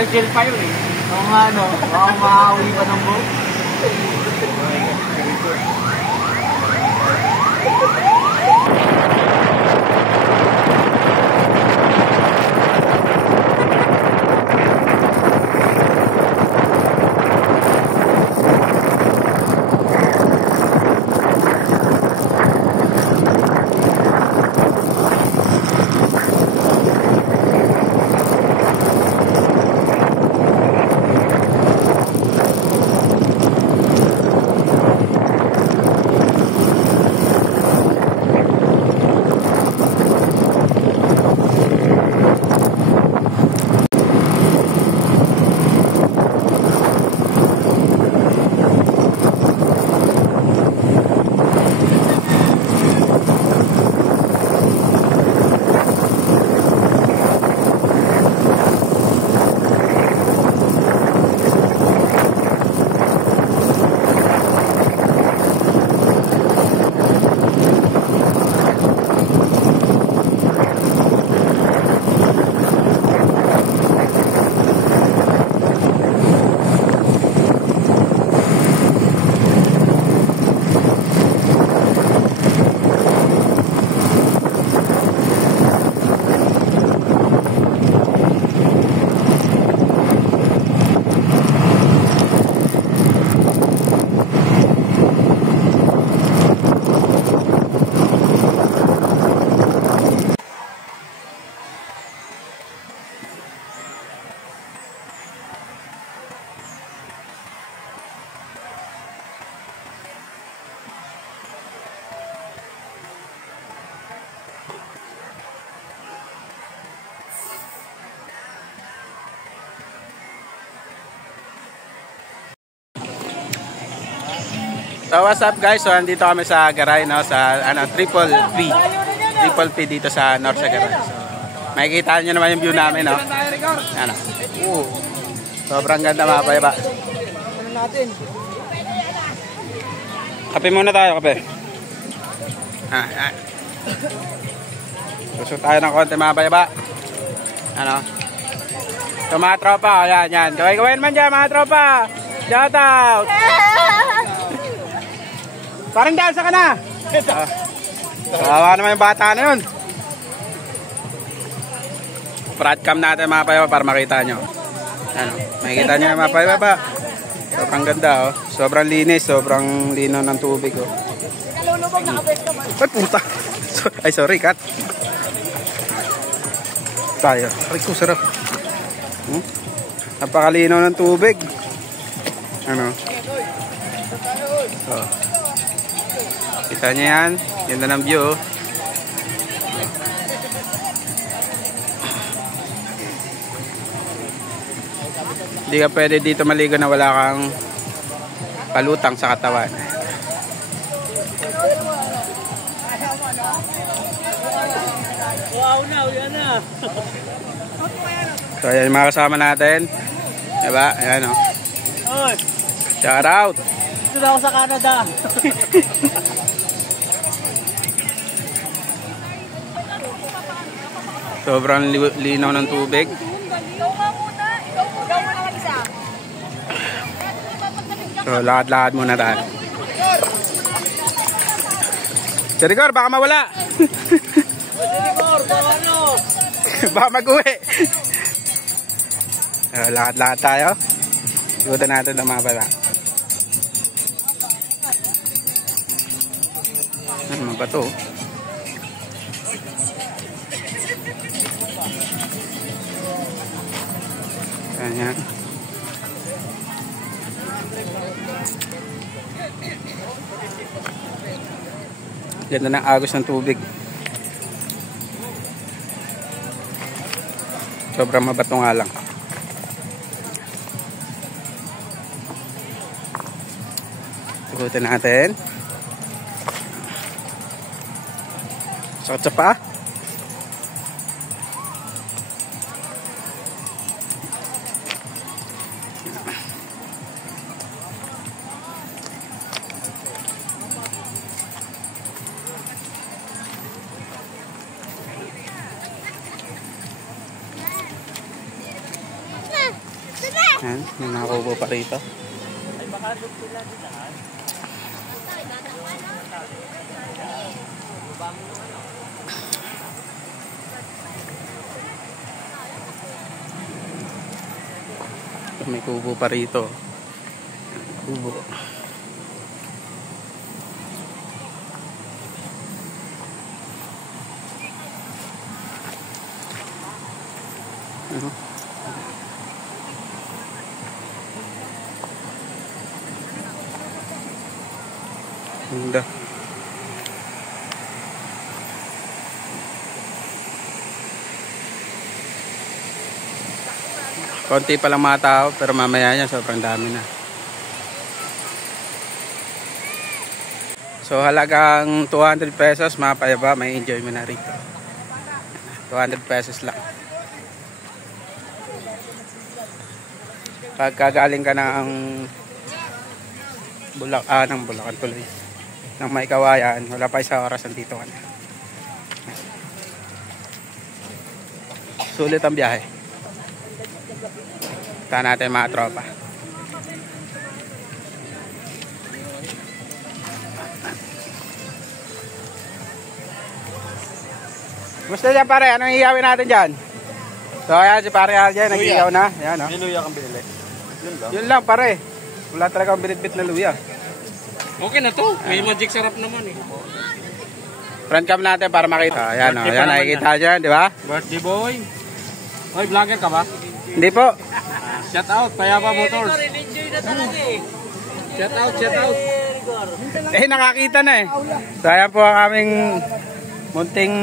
nag-gel pa yun eh. Oo nga no, baka makakauwi pa ng boat. So what's up guys, so andito kami sa Garay, no, sa Triple P dito sa North sa Garay. So, makikita nyo naman yung view namin, no. Ano. Sobrang ganda mga payaba. Kape muna tayo, kape. Susok tayo ng konti mga payaba. Ano. So mga tropa, yan. Gawin man dyan mga tropa. Shout out. Parang dansa ka na. Kawawa naman yung bata na yun. Frontcam natin mga payaba para makita nyo. Ano, makikita nyo yung mga payaba. Sobrang ganda, oh. Sobrang linis, sobrang lino ng tubig, oh. Ay puta. Ay sorry, cut. Tayo. Aray ko, sarap. Napakalino ng tubig. Ano. So. Kita nyo yan. Ganda ng view. Hindi ka pwede dito maligo na wala kang palutang sa katawan. Wow na, yan na. So ayan yung mga kasama natin. Diba? Ayan o. Shout out. Dito na ako sa Canada. Sobrang linaw ng tubig. So lakad-lakad muna tayo. Serigor, baka mawala. Serigor, baka ano? Baka mag-uwi. Lakad-lakad tayo. Ikutan natin ang mga bala. Ano naman ba ito? Ayan. Ganda ng agos ng tubig. Sobrang mabato nga lang. Ikutin natin. Sakit sa paa. Yan, may mga kubo pa rito. May kubo pa rito. Kubo. Ganda. Konti pa lang mga tao pero mamaya niya sobrang dami na. So halagang 200 pesos mapayaba, may enjoy mo na rito. 200 pesos lang. Pagkagaling ka ng ng Bulacan tuloy. Nang may Kawayan, wala pa isang oras nandito ka na. Sulit ang biyahe. Taan natin mga tropa. Gusto niya pare, anong iyawin natin dyan? So ayan si pare Alja, nag-iyaw na. Ayan, oh. May luya kang binili. Yun lang. Yun lang pare. Wala talaga ang binitbit na luya. Okay na to. May magic sarap naman eh. Front cam natin para makita. Ayan, oh. Ayan, nakikita dyan, di ba? Birthday boy. Hoy, vlogger ka ba? Hindi po. Shout out, Payapa Motors. Shout out, shout out. Eh, nakakita na eh. So ayan po ang aming munting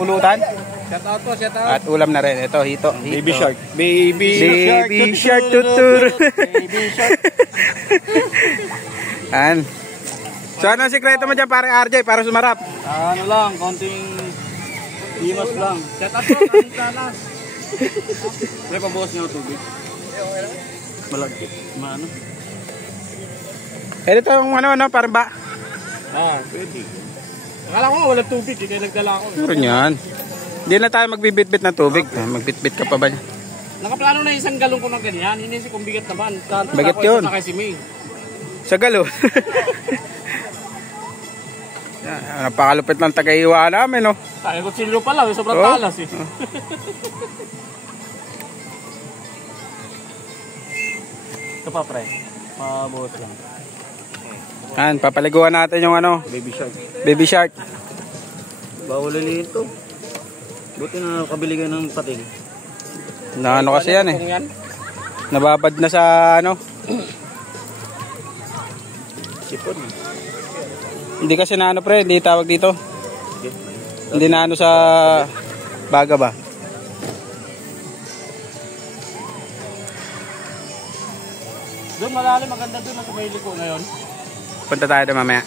pulutan. Shout out po, shout out. At ulam na rin. Ito, hito. Baby shark. Baby shark tutur. Baby shark. Ayan. So anong sikreto mo dyan pare RJ para sumarap? Ano lang, konting imas lang. Shout out po, kanin sana. May pabukas niyo tubig. Malagkit. Maano? Eh dito yung ano, parang ba? Pwede. Akala ko nga walang tubig, kaya nagdala ako. Puro niyan. Hindi na tayo magbibit-bit ng tubig. Magbitbit ka pa ba niya? Nakaplano na isang galong ko ng ganyan. Hinisip kong bigat naman. Bigat yun. Sa si May. Sa galo. Napakalupit ng taga-iwa namin, no? Kaya ko silyo pa lang, sobrang talas eh. Ito pa pre, mabuhos lang. Yan, papaliguan natin yung ano, Baby shark. baby shark. Bawal ulit ito. Buti na nakabili kayo ng pating. Na ano kasi yan eh. Nababad na sa ano. Sipon. Hindi kasi na ano pre, hindi tawag dito. Hindi na ano sa baga ba. Doon malalim, maganda doon ang kumaili ko ngayon. Punta tayo doon mamaya.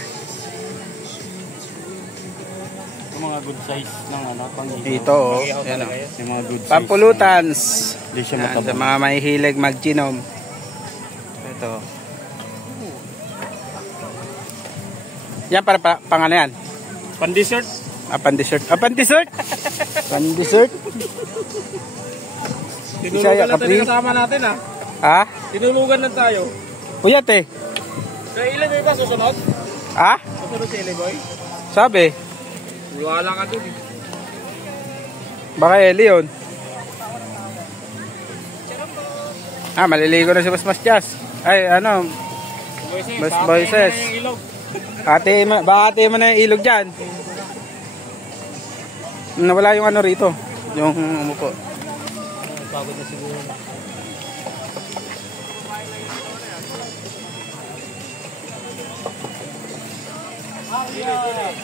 Yung mga good size ng ano, pang-ihaw. Dito oh, yan oh. Yung mga good size. Pampulutans. Hindi siya Yan, matabang. sa mga mahihilig mag-ginom. Ito. Yan para pang ano yan? Pan-dessert. Pan-dessert. Pan-dessert? Pan-dessert? Tinulugan na tayo kasama natin ha. Ha? Tinulugan na tayo. Puyat eh. Sa Iliboy ba susunod? Ha? Susunod si Iliboy? Sabi. Iwala ka dun eh. Baka Eli yun. Maliligo na si Mas Jazz. Ay, ano. Mas Boyses. Ate mo na yung ilog dyan. Nawala yung ano rito. Yung umupo. Pagod na siguro.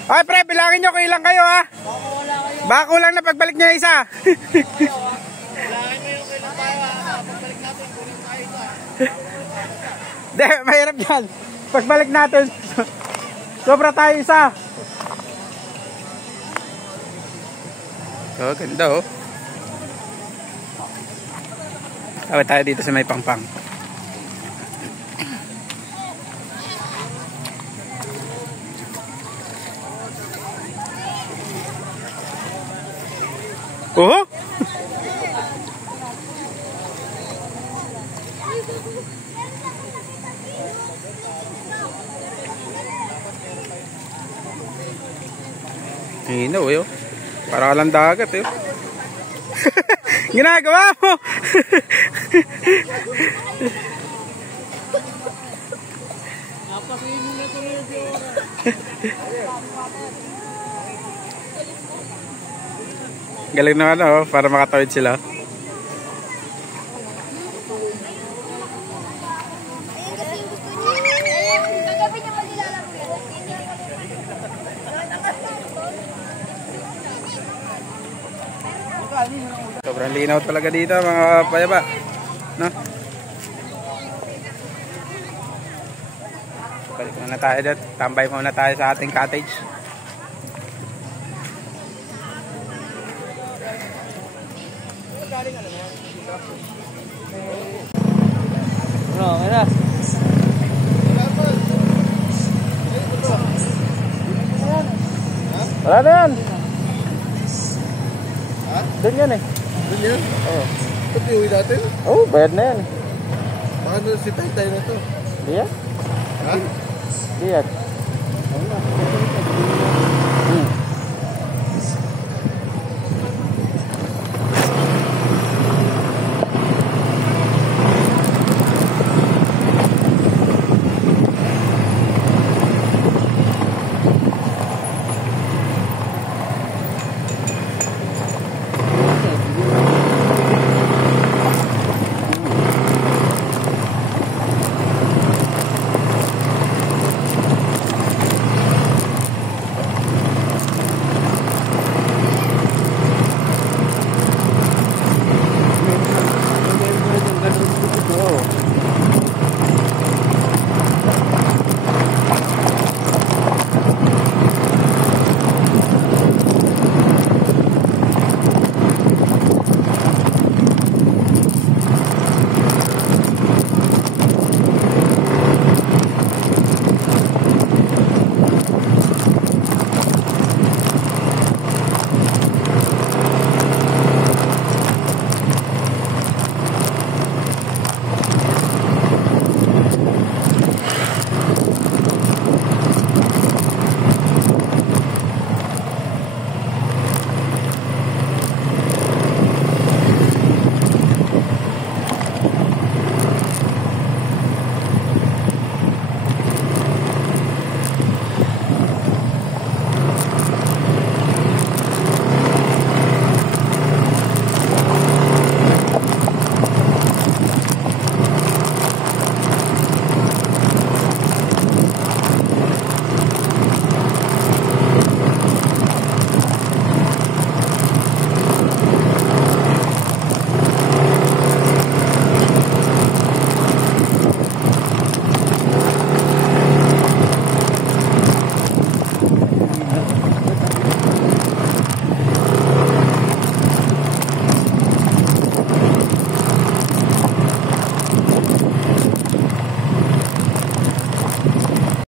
Ay pre, bilangin nyo kung ilang kayo ha. Baka kulang na pagbalik nyo na isa. Bilangin mo yung kailan tayo ha. Pagbalik natin, kulang tayo ito ha. Hindi, mahirap yan. Pagbalik natin, sobra tayo isa. Oh, ganda oh. Tawag tayo dito sa may pangpang. Oh! Hinaw eh. Oh. Para walang dagat eh. Ginagawa mo! Galing na ano, para makatawid sila. Sobrang linaw talaga dito mga payaba, no? Balik muna tayo dito. Tambay muna tayo sa ating cottage. Okay na. Wala na yan. Doon yan eh. Doon yan? Oo. Ito piuwi natin? Oo, bayad na yan. Baka na si Taytay na to. Di yan? Ha? Di yan.